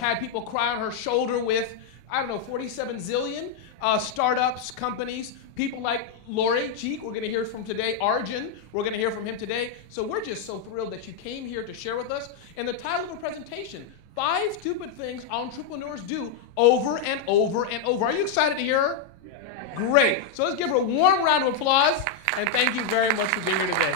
had people cry on her shoulder with, I don't know, 47 zillion startups, companies, people like Lori Cheek, we're going to hear from today, Arjun, we're going to hear from him today. So we're just so thrilled that you came here to share with us. And the title of the presentation, 5 Stupid Things Entrepreneurs Do Over and Over and Over. Are you excited to hear her? Yeah. Great. So let's give her a warm round of applause, and thank you very much for being here today.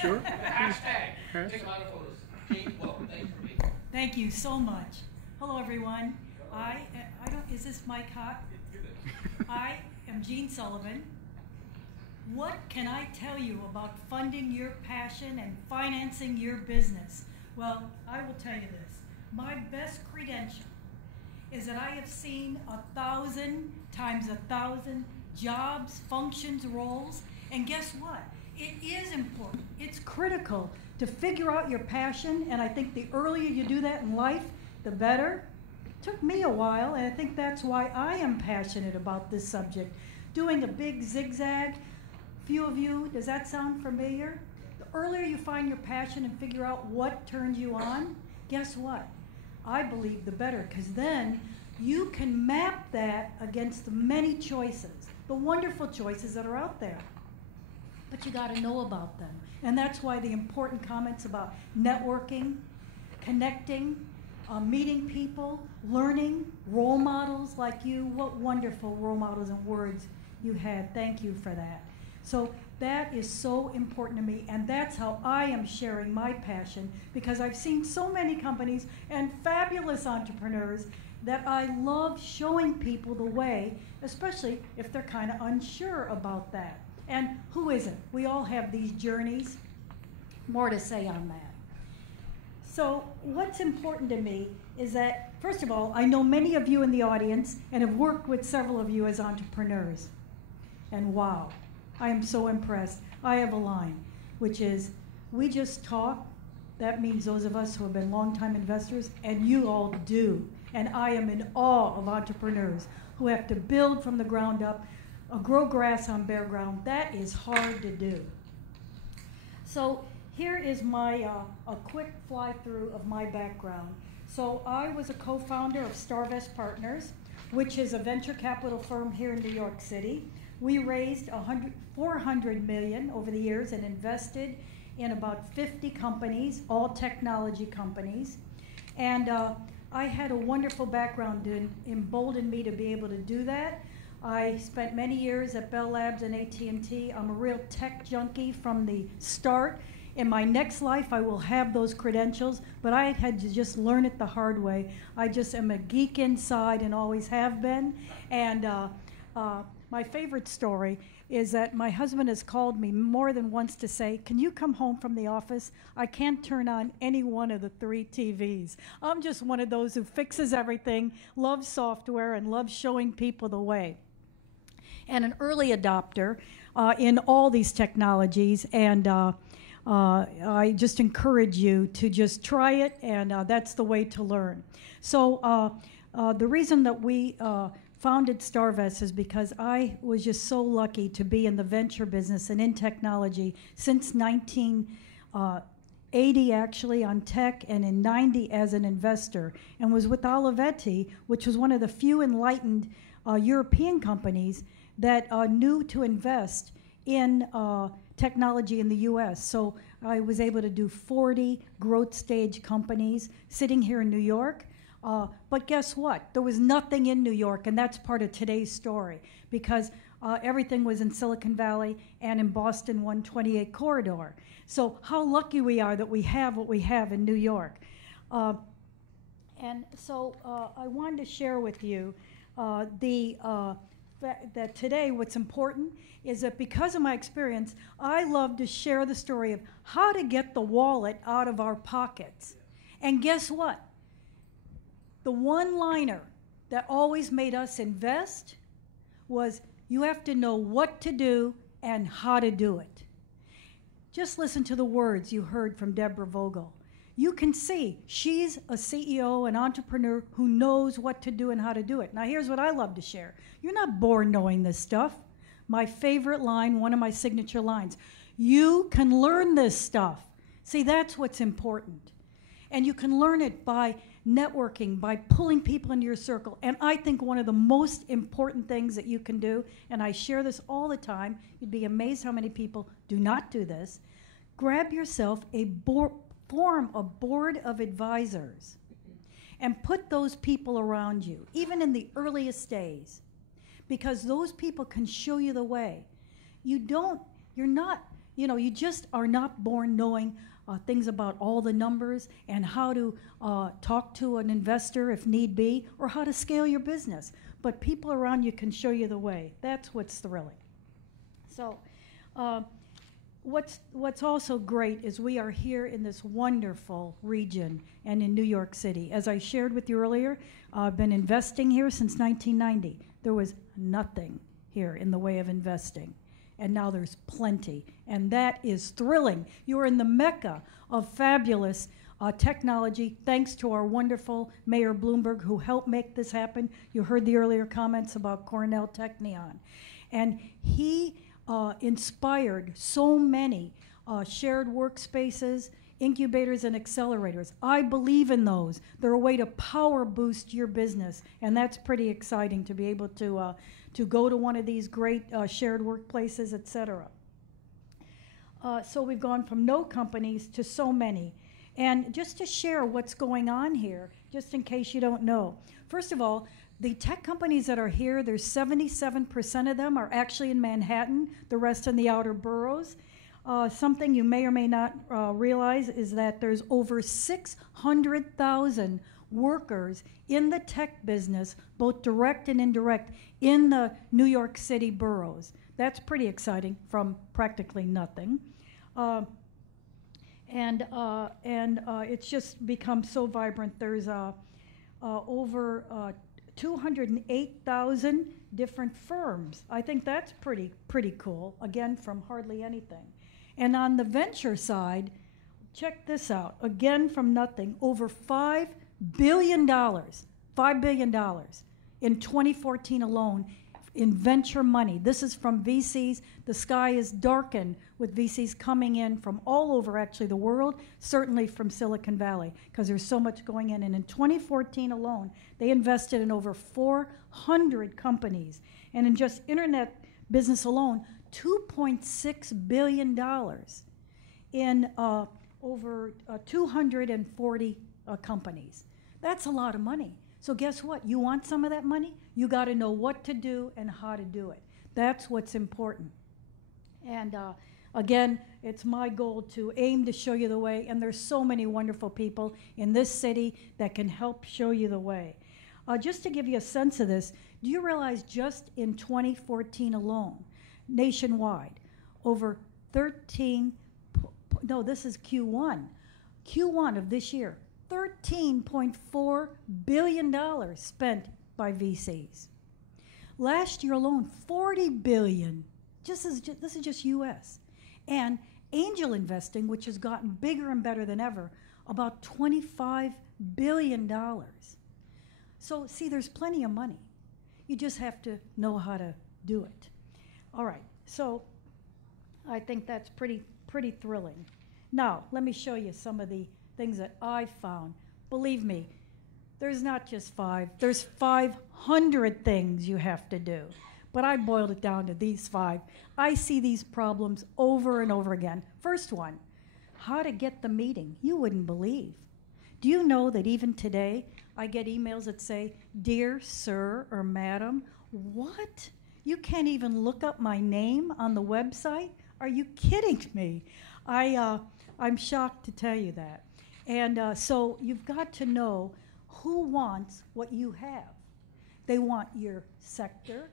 Sure. The hashtag. Take a lot of photos. Jeanne, welcome. Thank you for being here. Thank you so much. Hello, everyone. Is this mic hot? I am Jeanne Sullivan. What can I tell you about funding your passion and financing your business? Well, I will tell you this. My best credential is that I have seen 1,000 times 1,000 jobs, functions, roles, and guess what? It is important. It's critical to figure out your passion, and I think the earlier you do that in life, the better. It took me a while, and I think that's why I am passionate about this subject. Doing a big zigzag, few of you, does that sound familiar? The earlier you find your passion and figure out what turns you on, guess what? I believe the better, because then you can map that against the many choices, the wonderful choices that are out there. But you got to know about them. And that's why the important comments about networking, connecting, meeting people, learning, role models like you. What wonderful role models and words you had. Thank you for that. So that is so important to me, and that's how I am sharing my passion, because I've seen so many companies and fabulous entrepreneurs that I love showing people the way, especially if they're kind of unsure about that. And who isn't? We all have these journeys. More to say on that. So what's important to me is that, first of all, I know many of you in the audience and have worked with several of you as entrepreneurs. And wow, I am so impressed. I have a line, which is, we just talk. That means those of us who have been longtime investors, and you all do. And I am in awe of entrepreneurs who have to build from the ground up, grow grass on bare ground. That is hard to do. So here is my a quick fly-through of my background. So I was a co-founder of StarVest Partners, which is a venture capital firm here in New York City. We raised $400 million over the years and invested in about 50 companies, all technology companies. And I had a wonderful background to embolden me to be able to do that. I spent many years at Bell Labs and AT&T. I'm a real tech junkie from the start. In my next life, I will have those credentials, but I had to just learn it the hard way. I just am a geek inside and always have been. And my favorite story is that my husband has called me more than once to say, can you come home from the office? I can't turn on any one of the 3 TVs. I'm just one of those who fixes everything, loves software, and loves showing people the way. And an early adopter in all these technologies, and I just encourage you to just try it, and that's the way to learn. So the reason that we founded StarVest is because I was just so lucky to be in the venture business and in technology since 1980 actually on tech, and in 90 as an investor, and was with Olivetti, which was one of the few enlightened European companies that knew to invest in technology in the US. So I was able to do 40 growth stage companies sitting here in New York. But guess what? There was nothing in New York, and that's part of today's story, because everything was in Silicon Valley and in Boston 128 corridor. So how lucky we are that we have what we have in New York. And so I wanted to share with you that today what's important is that because of my experience, I love to share the story of how to get the wallet out of our pockets. And guess what? The one-liner that always made us invest was, You have to know what to do and how to do it. Just listen to the words you heard from Deborah Vogel. You can see she's a CEO, an entrepreneur who knows what to do and how to do it. Now here's what I love to share. You're not born knowing this stuff. My favorite line, one of my signature lines, you can learn this stuff. See, that's what's important. And you can learn it by networking, by pulling people into your circle. And I think one of the most important things that you can do, and I share this all the time, you'd be amazed how many people do not do this, grab yourself form a board of advisors and put those people around you, even in the earliest days, because those people can show you the way. You just are not born knowing things about all the numbers and how to talk to an investor if need be, or how to scale your business. But people around you can show you the way. That's what's thrilling. So what's also great is we are here in this wonderful region and in New York City. As I shared with you earlier, I've been investing here since 1990. There was nothing here in the way of investing. And now there's plenty, and that is thrilling. You're in the mecca of fabulous technology, thanks to our wonderful Mayor Bloomberg, who helped make this happen. You heard the earlier comments about Cornell Technion. And he inspired so many shared workspaces, incubators, and accelerators. I believe in those. They're a way to power boost your business, and that's pretty exciting to be able to go to one of these great shared workplaces, et cetera. So we've gone from no companies to so many. And just to share what's going on here, just in case you don't know. First of all, the tech companies that are here, there's 77% of them are actually in Manhattan, the rest in the outer boroughs. Something you may or may not realize is that there's over 600,000 workers in the tech business, both direct and indirect, in the New York City boroughs. That's pretty exciting from practically nothing. It's just become so vibrant. There's over 208,000 different firms. I think that's pretty cool, again, from hardly anything. And on the venture side, check this out, again from nothing, over $5 billion in 2014 alone in venture money. This is from VCs. The sky is darkened with VCs coming in from all over, actually, the world, certainly from Silicon Valley, because there's so much going in. And in 2014 alone, they invested in over 400 companies. And in just internet business alone, $2.6 billion in over 240 companies. That's a lot of money. So guess what? You want some of that money? You got to know what to do and how to do it. That's what's important. And again, it's my goal to aim to show you the way, and there's so many wonderful people in this city that can help show you the way. Just to give you a sense of this, do you realize just in 2014 alone, nationwide, over this is Q1 of this year, $13.4 billion spent by VCs. Last year alone, $40 billion. This is just U.S. And angel investing, which has gotten bigger and better than ever, about $25 billion. So see, there's plenty of money. You just have to know how to do it. All right, so I think that's pretty thrilling. Now, let me show you some of the things that I found. Believe me, there's not just 5. There's 500 things you have to do. But I boiled it down to these 5. I see these problems over and over again. First one, how to get the meeting. You wouldn't believe. Do you know that even today, I get emails that say, "Dear sir or madam," what? You can't even look up my name on the website? Are you kidding me? I'm shocked to tell you that. And so you've got to know who wants what you have. They want your sector.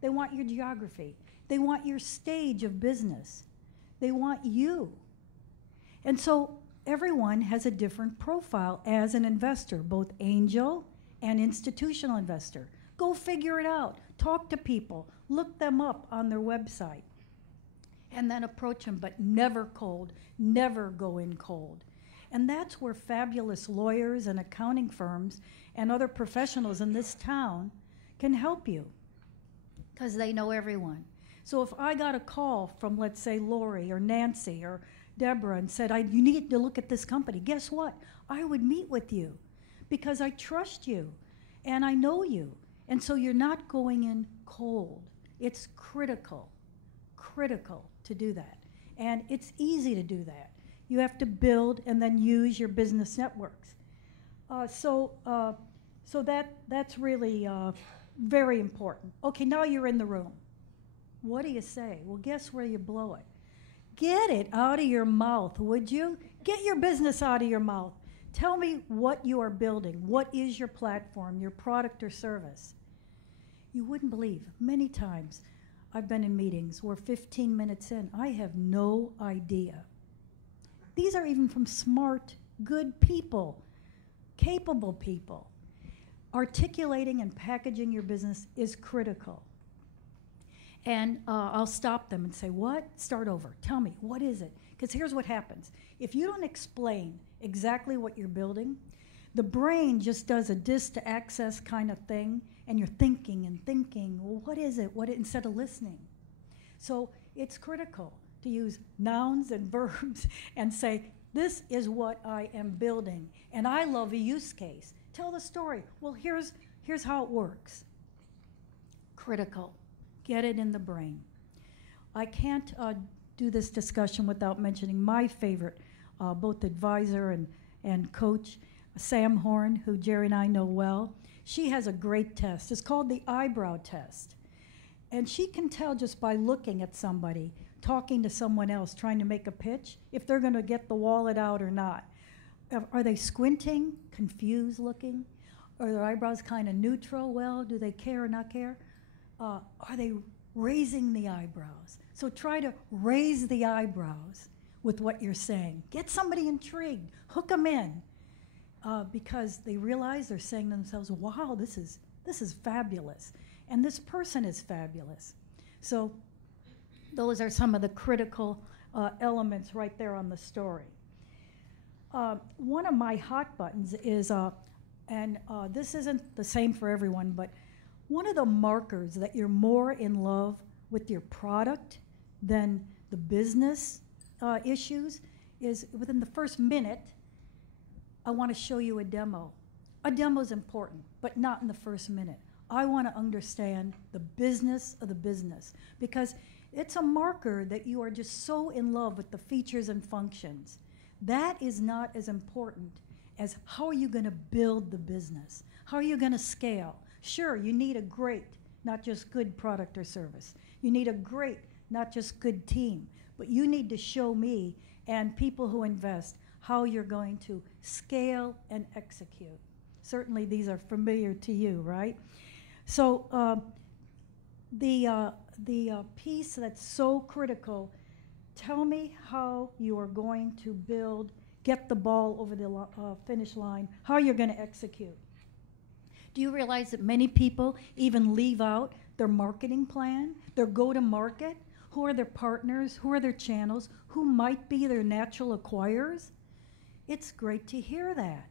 They want your geography. They want your stage of business. They want you. And so everyone has a different profile as an investor, both angel and institutional investor. Go figure it out. Talk to people. Look them up on their website. And then approach them, but never cold. Never go in cold. And that's where fabulous lawyers and accounting firms and other professionals in this town can help you, because they know everyone. So if I got a call from, let's say, Lori or Nancy or Deborah and said, you need to look at this company, guess what? I would meet with you because I trust you and I know you. And so you're not going in cold. It's critical to do that. And it's easy to do that. You have to build and then use your business networks. So that's really very important. Okay, now you're in the room. What do you say? Well, guess where you blow it. Get it out of your mouth, would you? Get your business out of your mouth. Tell me what you are building. What is your platform, your product or service? You wouldn't believe, many times I've been in meetings where 15 minutes in, I have no idea. These are even from smart, good people, capable people. Articulating and packaging your business is critical. And I'll stop them and say, what? Start over. Tell me, what is it? Because here's what happens. If you don't explain exactly what you're building, the brain just does a to access kind of thing, and you're thinking and thinking, well, what is it? Instead of listening. So it's critical to use nouns and verbs and say, this is what I am building, and I love a use case. Tell the story. Well, here's how it works. Critical. Get it in the brain. I can't do this discussion without mentioning my favorite, both advisor and coach, Sam Horn, who Jerry and I know well. She has a great test. It's called the eyebrow test. And she can tell just by looking at somebody, talking to someone else, trying to make a pitch, if they're going to get the wallet out or not. Are they squinting, confused looking? Are their eyebrows kind of neutral? Well, do they care or not care? Are they raising the eyebrows? So try to raise the eyebrows with what you're saying. Get somebody intrigued. Hook them in. Because they realize they're saying to themselves, wow, this is fabulous. And this person is fabulous. So those are some of the critical elements right there on the story. One of my hot buttons is, this isn't the same for everyone, but one of the markers that you're more in love with your product than the business issues is within the first minute, I want to show you a demo. A demo is important, but not in the first minute. I want to understand the business of the business because it's a marker that you are just so in love with the features and functions. That is not as important as how are you going to build the business? How are you going to scale? Sure, you need a great, not just good product or service. You need a great, not just good team, but you need to show me and people who invest how you're going to scale and execute. Certainly these are familiar to you, right? So the piece that's so critical, tell me how you are going to build, get the ball over the finish line, how you're going to execute. Do you realize that many people even leave out their marketing plan, their go-to-market? Who are their partners? Who are their channels? Who might be their natural acquirers? It's great to hear that.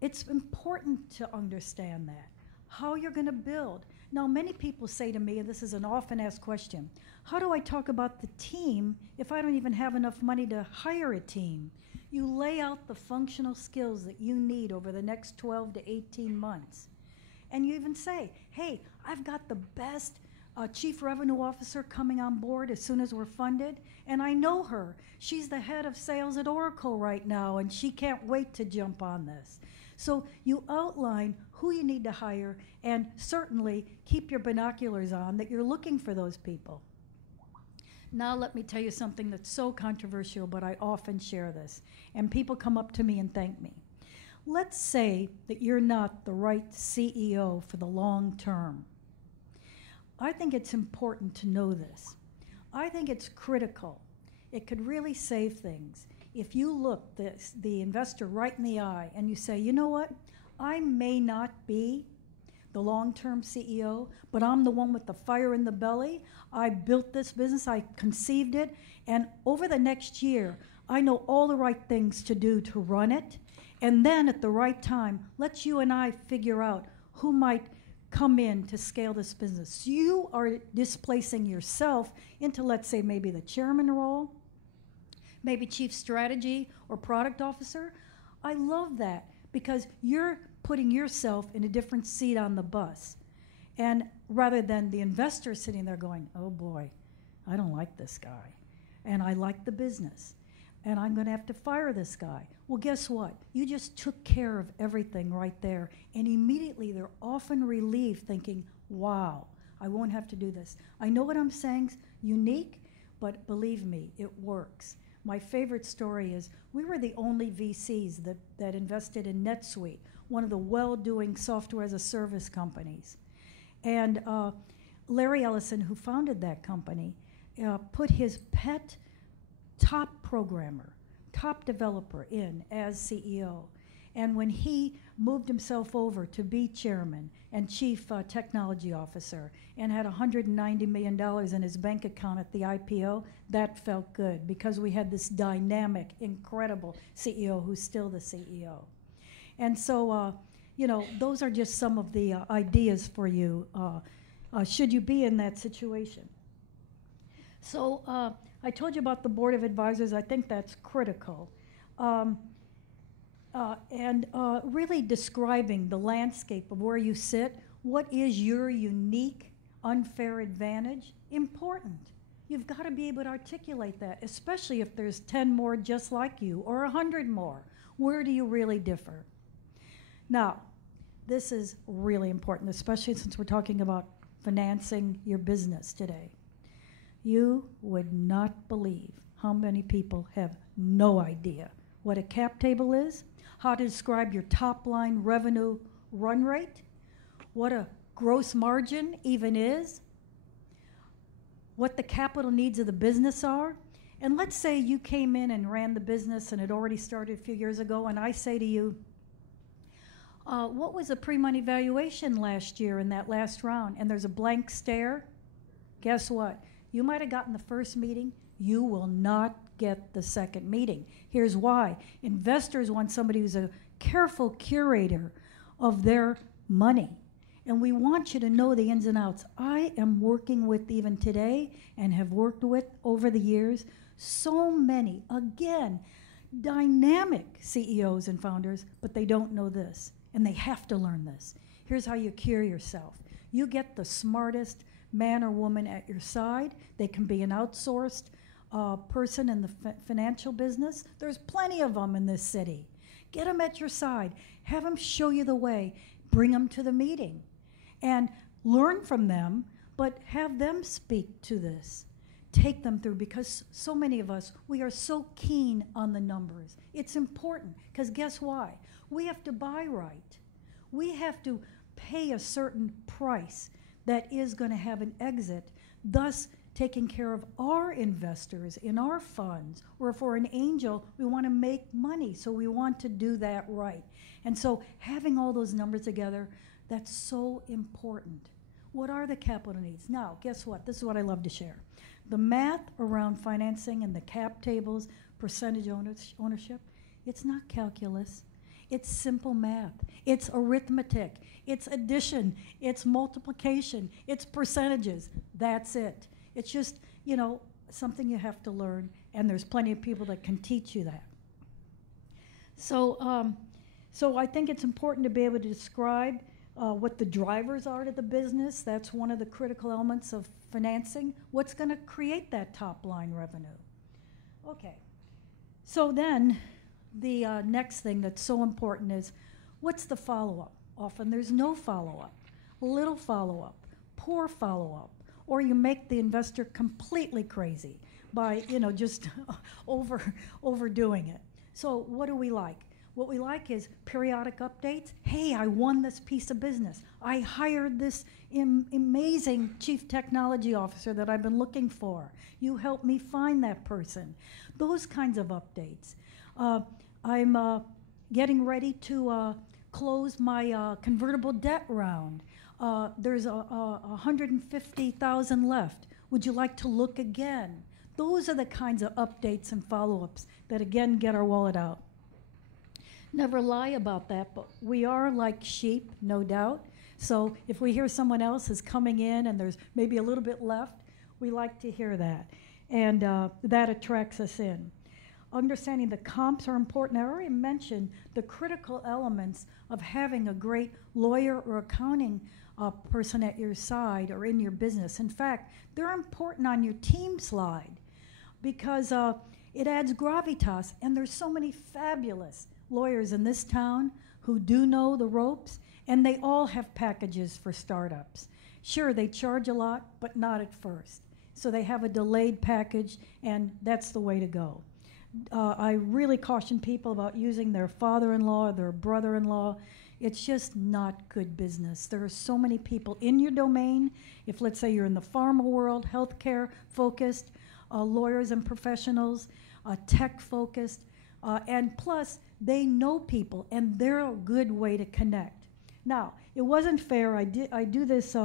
It's important to understand that, how you're going to build. Now, many people say to me, and this is an often asked question, how do I talk about the team if I don't even have enough money to hire a team? You lay out the functional skills that you need over the next 12 to 18 months. And you even say, hey, I've got the best chief revenue officer coming on board as soon as we're funded, and I know her. She's the head of sales at Oracle right now, and she can't wait to jump on this. So you outline who you need to hire, and certainly keep your binoculars on that you're looking for those people. Now let me tell you something that's so controversial, but I often share this, and people come up to me and thank me. Let's say that you're not the right CEO for the long term. I think it's important to know this. I think it's critical. It could really save things. If you look the investor right in the eye and you say, you know what, I may not be the long-term CEO, but I'm the one with the fire in the belly. I built this business, I conceived it, and over the next year, I know all the right things to do to run it, and then at the right time, let you and I figure out who might come in to scale this business. You are displacing yourself into, let's say, maybe the chairman role, maybe chief strategy or product officer. I love that because you're putting yourself in a different seat on the bus. And rather than the investor sitting there going, oh boy, I don't like this guy, and I like the business, and I'm going to have to fire this guy. Well, guess what? You just took care of everything right there, and immediately they're often relieved thinking, wow, I won't have to do this. I know what I'm saying's unique, but believe me, it works. My favorite story is we were the only VCs that invested in NetSuite, one of the well-doing software as a service companies. And Larry Ellison, who founded that company, put his pet top programmer, top developer in as CEO. And when he moved himself over to be chairman and chief technology officer and had $190 million in his bank account at the IPO, that felt good because we had this dynamic, incredible CEO who's still the CEO. And so, you know, those are just some of the ideas for you should you be in that situation. So I told you about the board of advisors. I think that's critical. And really describing the landscape of where you sit. What is your unique, unfair advantage? Important. You've got to be able to articulate that, especially if there's 10 more just like you or 100 more. Where do you really differ? Now, this is really important, especially since we're talking about financing your business today. You would not believe how many people have no idea what a cap table is, how to describe your top line revenue run rate, what a gross margin even is, what the capital needs of the business are. And let's say you came in and ran the business and it already started a few years ago, and I say to you, what was the pre-money valuation last year in that last round? And there's a blank stare. Guess what? You might have gotten the first meeting. You will not get the second meeting. Here's why. Investors want somebody who's a careful curator of their money. And we want you to know the ins and outs. I am working with, even today, and have worked with over the years, so many, again, dynamic CEOs and founders, but they don't know this. And they have to learn this. Here's how you cure yourself. You get the smartest man or woman at your side. They can be an outsourced person in the financial business. There's plenty of them in this city. Get them at your side. Have them show you the way. Bring them to the meeting. And learn from them, but have them speak to this. Take them through, because so many of us, we are so keen on the numbers. It's important, because guess why? We have to buy right. We have to pay a certain price that is going to have an exit, thus taking care of our investors in our funds, or if we're an angel, we want to make money, so we want to do that right. And so having all those numbers together, that's so important. What are the capital needs? Now, guess what? This is what I love to share. The math around financing and the cap tables, percentage ownership, it's not calculus. It's simple math. It's arithmetic. It's addition. It's multiplication. It's percentages. That's it. It's just, you know, something you have to learn, and there's plenty of people that can teach you that. So, so I think it's important to be able to describe what the drivers are to the business. That's one of the critical elements of financing. What's going to create that top line revenue? Okay. So then the next thing that's so important is, what's the follow-up? Often there's no follow-up, little follow-up, poor follow-up, or you make the investor completely crazy by, you know, just overdoing it. So what do we like? What we like is periodic updates. Hey, I won this piece of business. I hired this amazing chief technology officer that I've been looking for. You helped me find that person. Those kinds of updates. I'm getting ready to close my convertible debt round. There's 150,000 left. Would you like to look again? Those are the kinds of updates and follow-ups that, again, get our wallet out. Never lie about that, but we are like sheep, no doubt. So if we hear someone else is coming in and there's maybe a little bit left, we like to hear that. And that attracts us in. Understanding the comps are important. I already mentioned the critical elements of having a great lawyer or accounting person at your side or in your business. In fact, they're important on your team slide because it adds gravitas, and there's so many fabulous lawyers in this town who do know the ropes, and they all have packages for startups. Sure, they charge a lot, but not at first. So they have a delayed package, and that's the way to go. I really caution people about using their father-in-law or their brother-in-law. It's just not good business. There are so many people in your domain. If, let's say, you're in the pharma world, healthcare focused, lawyers and professionals, tech focused, and plus, they know people, and they're a good way to connect. Now, it wasn't fair. I do this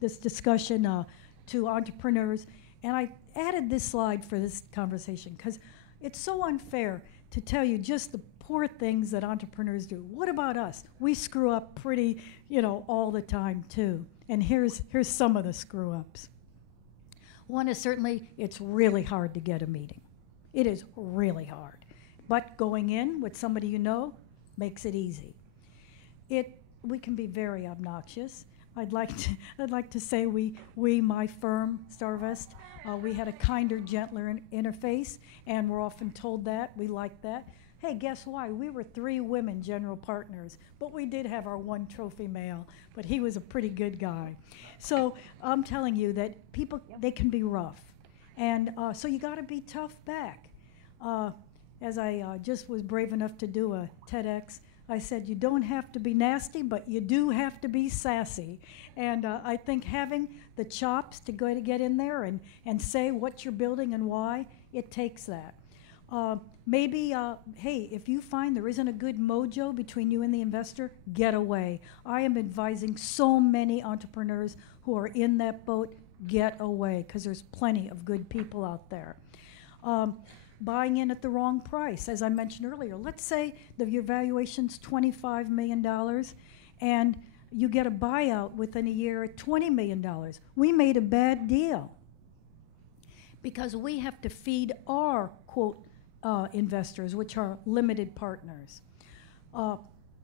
this discussion to entrepreneurs, and I added this slide for this conversation because it's so unfair to tell you just the poor things that entrepreneurs do. What about us? We screw up pretty, all the time too. And here's some of the screw ups. One is certainly it's really hard to get a meeting. It is really hard. But going in with somebody you know makes it easy. We can be very obnoxious. I'd like to say my firm, StarVest, we had a kinder, gentler interface, and we're often told that. We like that. Hey, guess why? We were 3 women general partners, but we did have our one trophy male, but he was a pretty good guy. So I'm telling you that people, they can be rough. And so you got to be tough back. As I just was brave enough to do a TEDx, I said, you don't have to be nasty, but you do have to be sassy. And I think having the chops to get in there and say what you're building and why, it takes that. Maybe, hey, if you find there isn't a good mojo between you and the investor, get away. I am advising so many entrepreneurs who are in that boat, get away, because there's plenty of good people out there. Buying in at the wrong price, as I mentioned earlier. Let's say your valuation's $25 million and you get a buyout within a year at $20 million. We made a bad deal because we have to feed our, quote, investors, which are limited partners.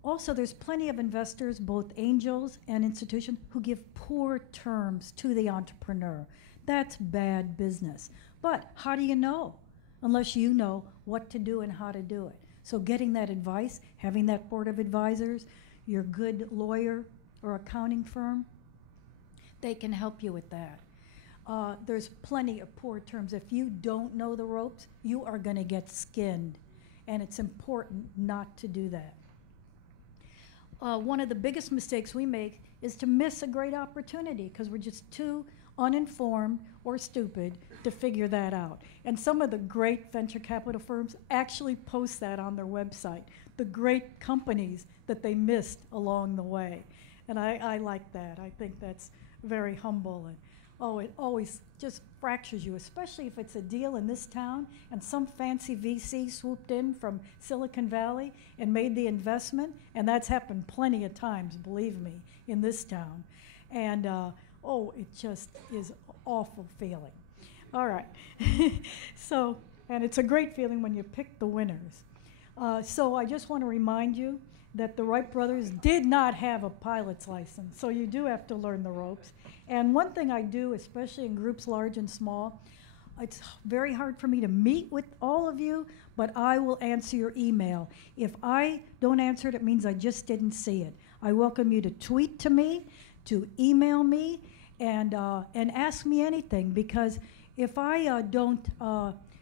Also, there's plenty of investors, both angels and institutions, who give poor terms to the entrepreneur. That's bad business. But how do you know? Unless you know what to do and how to do it. So getting that advice, having that board of advisors, your good lawyer or accounting firm, they can help you with that. There's plenty of poor terms. If you don't know the ropes, you are going to get skinned, and it's important not to do that. One of the biggest mistakes we make is to miss a great opportunity because we're just too uninformed or stupid to figure that out. And some of the great venture capital firms actually post that on their website, the great companies that they missed along the way. And I like that. I think that's very humble. And it always just fractures you, especially if it's a deal in this town and some fancy VC swooped in from Silicon Valley and made the investment. And that's happened plenty of times, believe me, in this town. And it just is an awful feeling. All right. So, and it's a great feeling when you pick the winners. So I just want to remind you that the Wright brothers did not have a pilot's license, so you do have to learn the ropes. And one thing I do, especially in groups large and small, it's very hard for me to meet with all of you, but I will answer your email. If I don't answer it, it means I just didn't see it. I welcome you to tweet to me, to email me, and ask me anything, because if I don't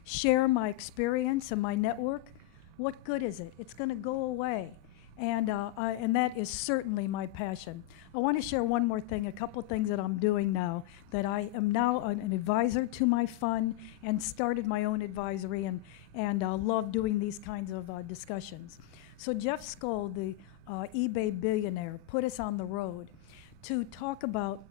share my experience and my network, what good is it? It's going to go away, and that is certainly my passion. I want to share one more thing, a couple things that I'm doing now, that I am now an advisor to my fund and started my own advisory and love doing these kinds of discussions. So Jeff Skoll, the eBay billionaire, put us on the road to talk about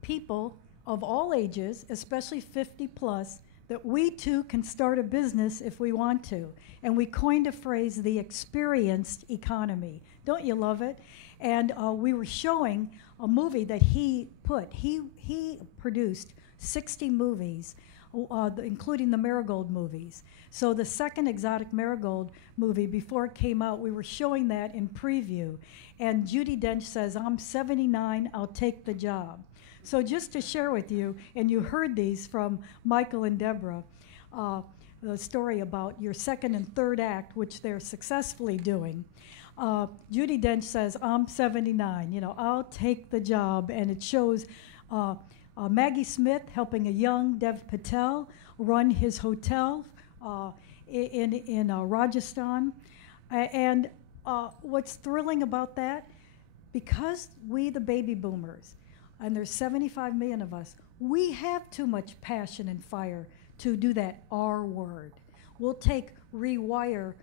people of all ages, especially 50 plus, that we too can start a business if we want to. And we coined a phrase, the experienced economy. Don't you love it? And we were showing a movie that he produced 60 movies, including the Marigold movies. So the second Exotic Marigold movie, before it came out, we were showing that in preview. And Judi Dench says, I'm 79, I'll take the job. So just to share with you, and you heard these from Michael and Deborah, the story about your second and third act, which they're successfully doing. Judi Dench says, I'm 79, you know, I'll take the job. And it shows Maggie Smith helping a young Dev Patel run his hotel in Rajasthan. And what's thrilling about that, because we, the baby boomers, and there's 75 million of us, we have too much passion and fire to do that R word. We'll take rewire,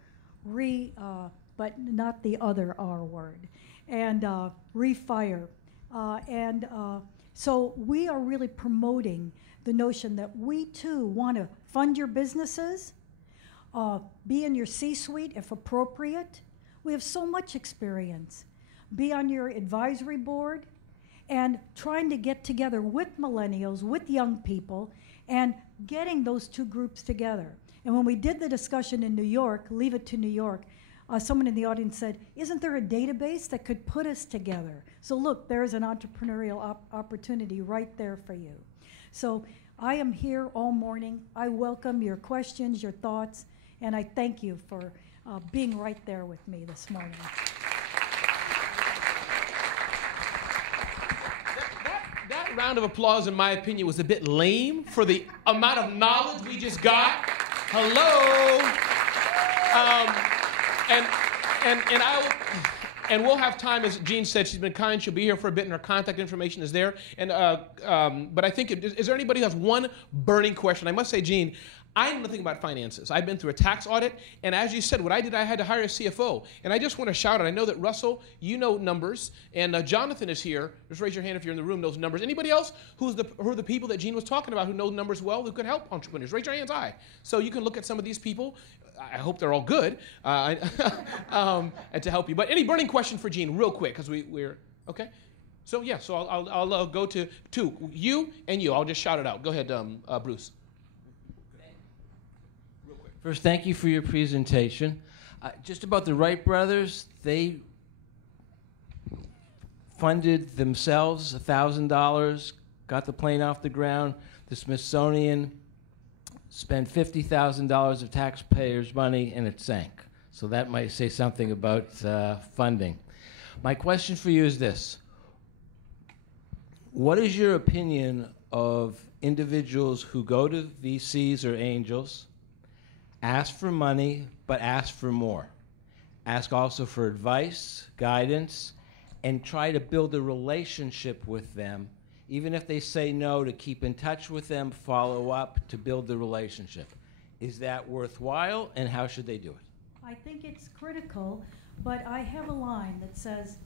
but not the other R word, and refire. So we are really promoting the notion that we too want to fund your businesses, be in your C-suite if appropriate. We have so much experience. Be on your advisory board, and trying to get together with millennials, with young people, and getting those two groups together. And when we did the discussion in New York, Leave It to New York, someone in the audience said, isn't there a database that could put us together? So look, there's an entrepreneurial opportunity right there for you. So I am here all morning. I welcome your questions, your thoughts, and I thank you for being right there with me this morning. That round of applause, in my opinion, was a bit lame for the amount of knowledge we just got. Hello. And we'll have time, as Jeanne said, she's been kind, she'll be here for a bit, and her contact information is there. And but I think, is there anybody who has one burning question? I must say, Jeanne, I know nothing about finances. I've been through a tax audit, and as you said, what I did, I had to hire a CFO. And I just want to shout out, I know that Russell, you know numbers, and Jonathan is here. Just raise your hand if you're in the room, knows numbers. Anybody else who are the people that Jeanne was talking about who know numbers well, who could help entrepreneurs? Raise your hands high. So you can look at some of these people. I hope they're all good, and to help you. But any burning question for Jeanne, real quick, because we're, okay? So yeah, so I'll go to two, you and you. I'll just shout it out. Go ahead, Bruce. First, thank you for your presentation. Just about the Wright brothers, they funded themselves $1,000, got the plane off the ground. The Smithsonian spent $50,000 of taxpayers' money, and it sank. So that might say something about funding. My question for you is this. What is your opinion of individuals who go to VCs or angels, ask for money, but ask for more? Ask also for advice, guidance, and try to build a relationship with them, even if they say no, to keep in touch with them, follow up, to build the relationship. Is that worthwhile, and how should they do it? I think it's critical, but I have a line that says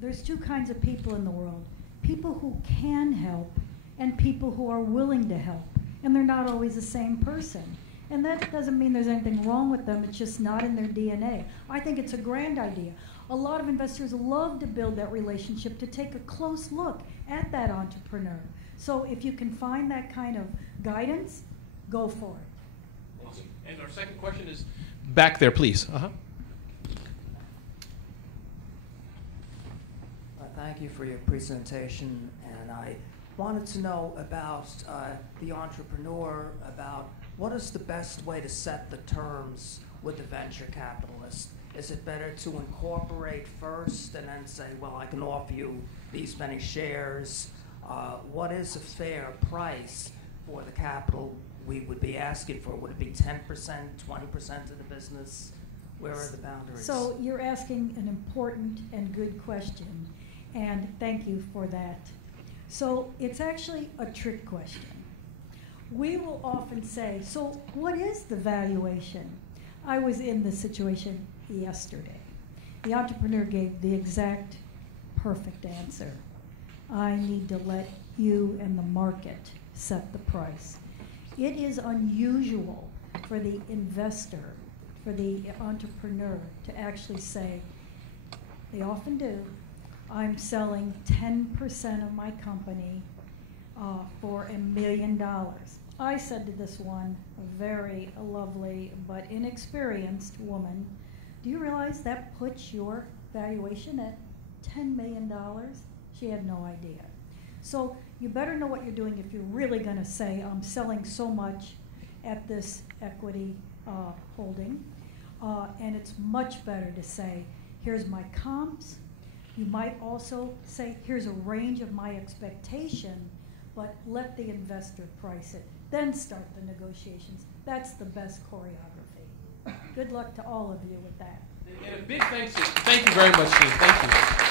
there's two kinds of people in the world. People who can help and people who are willing to help, and they're not always the same person. And that doesn't mean there's anything wrong with them, it's just not in their DNA. I think it's a grand idea. A lot of investors love to build that relationship, to take a close look at that entrepreneur. So if you can find that kind of guidance, go for it. Awesome. And our second question is back there, please. Thank you for your presentation, and I wanted to know about the entrepreneur, about what is the best way to set the terms with the venture capitalist? Is it better to incorporate first and then say, well, I can offer you these many shares? What is a fair price for the capital we would be asking for? Would it be 10%, 20% of the business? Where are the boundaries? So you're asking an important and good question, and thank you for that. So it's actually a trick question. We will often say, so what is the valuation? I was in this situation yesterday. The entrepreneur gave the exact perfect answer. I need to let you and the market set the price. It is unusual for the investor, for the entrepreneur to actually say, they often do, I'm selling 10% of my company for $1 million. I said to this one, a very lovely but inexperienced woman, do you realize that puts your valuation at $10 million? She had no idea. So you better know what you're doing if you're really going to say, I'm selling so much at this equity holding. And it's much better to say, here's my comps. You might also say, here's a range of my expectation, but let the investor price it. Then start the negotiations. That's the best choreography. Good luck to all of you with that. And a big thank you. Thank you very much, Jeanne. Thank you.